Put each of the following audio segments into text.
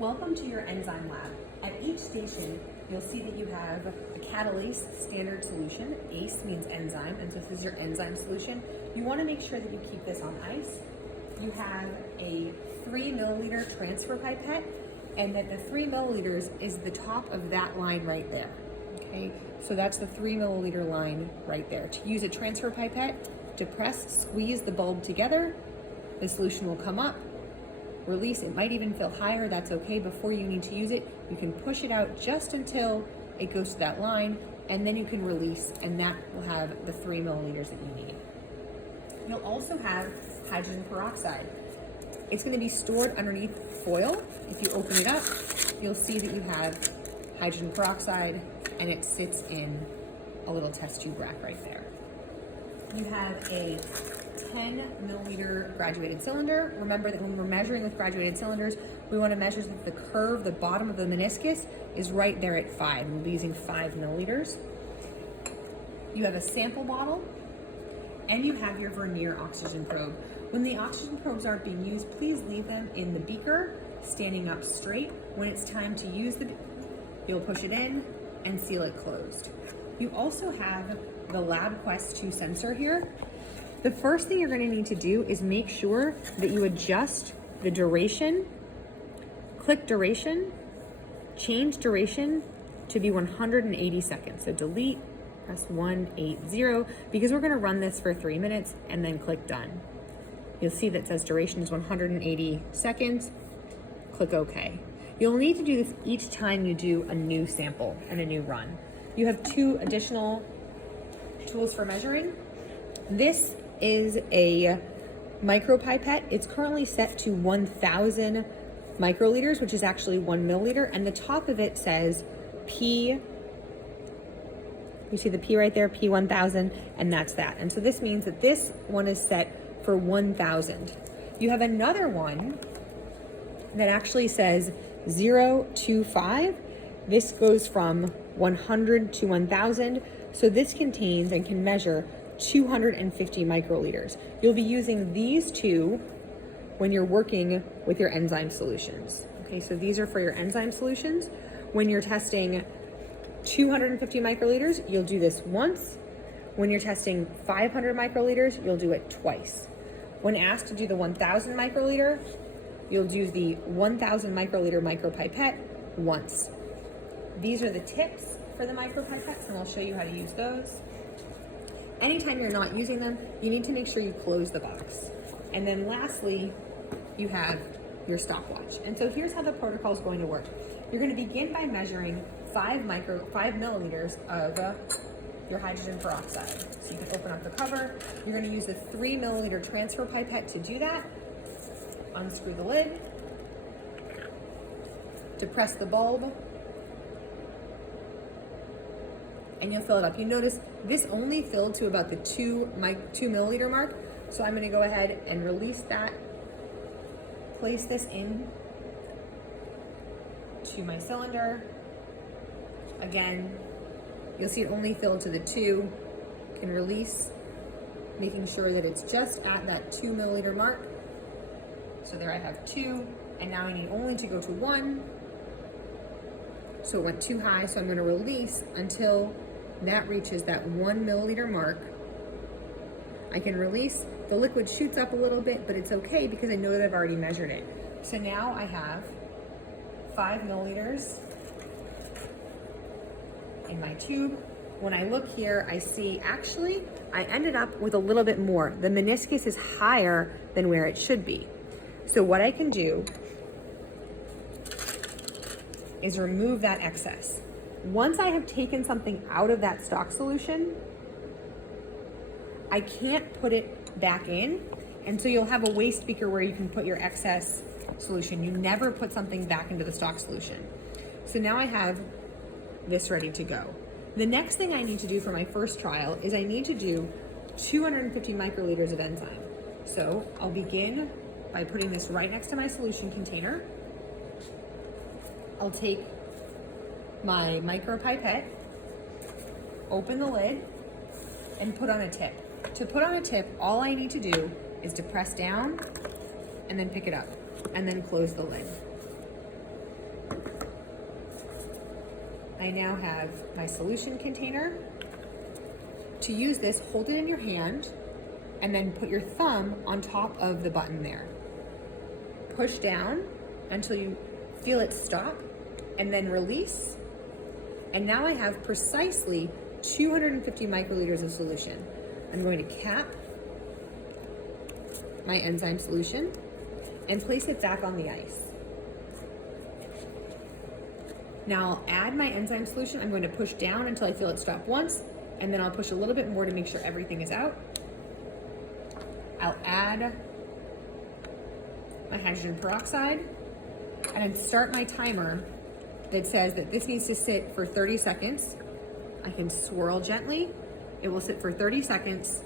Welcome to your enzyme lab. At each station, you'll see that you have the Catalase standard solution. ACE means enzyme, and so this is your enzyme solution. You want to make sure that you keep this on ice. You have a 3 milliliter transfer pipette, and that the 3 milliliters is the top of that line right there. Okay, so that's the 3 milliliter line right there. To use a transfer pipette, depress, squeeze the bulb together, the solution will come up, release. It might even feel higher, that's okay. Before you need to use it, you can push it out just until it goes to that line, and then you can release, and that will have the 3 milliliters that you need. You'll also have hydrogen peroxide. It's going to be stored underneath foil. If you open it up, you'll see that you have hydrogen peroxide, and it sits in a little test tube rack right there. You have a 10 milliliter graduated cylinder. Remember that when we're measuring with graduated cylinders, we want to measure that the curve, the bottom of the meniscus, is right there at 5. We'll be using 5 milliliters. You have a sample bottle, and you have your Vernier oxygen probe. When the oxygen probes aren't being used, please leave them in the beaker, standing up straight. When it's time to use you'll push it in and seal it closed. You also have the LabQuest 2 sensor here. The first thing you're going to need to do is make sure that you adjust the duration, click duration, change duration to be 180 seconds. So delete, press 180, because we're going to run this for 3 minutes and then click done. You'll see that it says duration is 180 seconds. Click OK. You'll need to do this each time you do a new sample and a new run. You have 2 additional tools for measuring. This is a micropipette. It's currently set to 1,000 microliters, which is actually 1 milliliter, and the top of it says P. You see the P right there, P1000, and that's that. And so this means that this one is set for 1,000. You have another one that actually says 0 to 5. This goes from 100 to 1,000. So this contains and can measure 250 microliters. You'll be using these 2 when you're working with your enzyme solutions. Okay, so these are for your enzyme solutions. When you're testing 250 microliters, you'll do this once. When you're testing 500 microliters, you'll do it twice. When asked to do the 1,000 microliter, you'll do the 1,000 microliter micropipette once. These are the tips for the micropipettes, and I'll show you how to use those. Anytime you're not using them, you need to make sure you close the box. And then lastly, you have your stopwatch. And so here's how the protocol is going to work. You're going to begin by measuring 5 milliliters of your hydrogen peroxide. So you can open up the cover. You're going to use a 3 milliliter transfer pipette to do that. Unscrew the lid. Depress the bulb. And you'll fill it up. You notice this only filled to about the 2 milliliter mark. So I'm going to go ahead and release that, place this in to my cylinder. Again, you'll see it only filled to the 2. You can release, making sure that it's just at that 2 milliliter mark. So there I have 2, and now I need only to go to 1. So it went too high, so I'm going to release until that reaches that 1 milliliter mark. I can release. The liquid shoots up a little bit, but it's okay because I know that I've already measured it. So now I have 5 milliliters in my tube. When I look here, I see actually I ended up with a little bit more. The meniscus is higher than where it should be. So what I can do is remove that excess. Once I have taken something out of that stock solution, I can't put it back in, and so you'll have a waste beaker where you can put your excess solution. You never put something back into the stock solution. So now I have this ready to go. The next thing I need to do for my first trial is I need to do 250 microliters of enzyme. So I'll begin by putting this right next to my solution container. I'll take my micropipette, open the lid, and put on a tip. To put on a tip, all I need to do is to press down and then pick it up and then close the lid. I now have my solution container. To use this, hold it in your hand and then put your thumb on top of the button there. Push down until you feel it stop and then release. And now I have precisely 250 microliters of solution. I'm going to cap my enzyme solution and place it back on the ice. Now I'll add my enzyme solution. I'm going to push down until I feel it stop once, and then I'll push a little bit more to make sure everything is out. I'll add my hydrogen peroxide and then start my timer that says that this needs to sit for 30 seconds. I can swirl gently. It will sit for 30 seconds.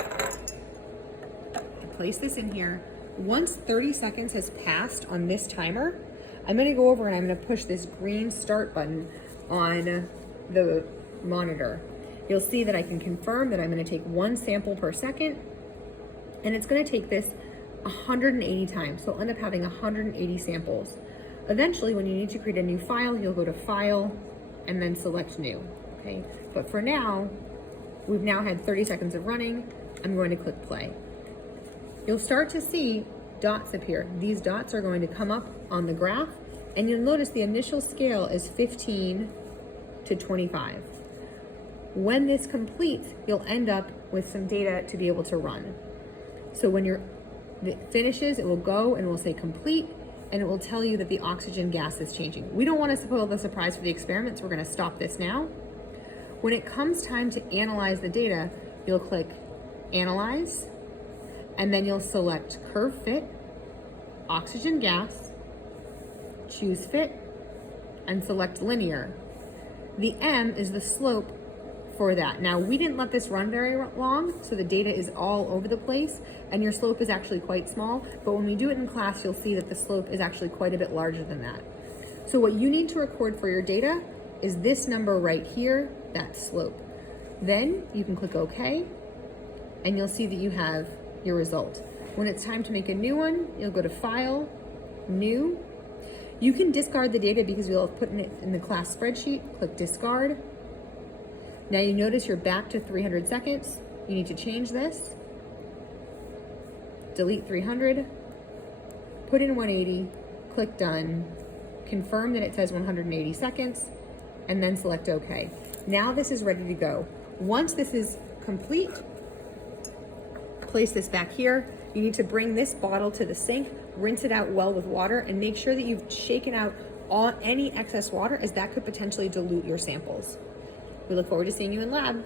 I place this in here. Once 30 seconds has passed on this timer, I'm gonna go over and I'm gonna push this green start button on the monitor. You'll see that I can confirm that I'm gonna take 1 sample per second, and it's gonna take this 180 times. So I'll end up having 180 samples. Eventually, when you need to create a new file, you'll go to File and then select New, okay? But for now, we've now had 30 seconds of running. I'm going to click play. You'll start to see dots appear. These dots are going to come up on the graph, and you'll notice the initial scale is 15 to 25. When this completes, you'll end up with some data to be able to run. So when it finishes, it will go and it will say complete, and it will tell you that the oxygen gas is changing. We don't want to spoil the surprise for the experiment, so we're going to stop this now. When it comes time to analyze the data, you'll click Analyze, and then you'll select Curve Fit, Oxygen Gas, choose Fit, and select Linear. The M is the slope for that. Now, we didn't let this run very long, so the data is all over the place, and your slope is actually quite small, but when we do it in class, you'll see that the slope is actually quite a bit larger than that. So what you need to record for your data is this number right here, that slope. Then you can click OK, and you'll see that you have your result. When it's time to make a new one, you'll go to File, New. You can discard the data because we'll have put it in the class spreadsheet. Click Discard. Now you notice you're back to 300 seconds. You need to change this. Delete 300, put in 180, click Done, confirm that it says 180 seconds, and then select OK. Now this is ready to go. Once this is complete, place this back here. You need to bring this bottle to the sink, rinse it out well with water, and make sure that you've shaken out any excess water, as that could potentially dilute your samples. We look forward to seeing you in lab.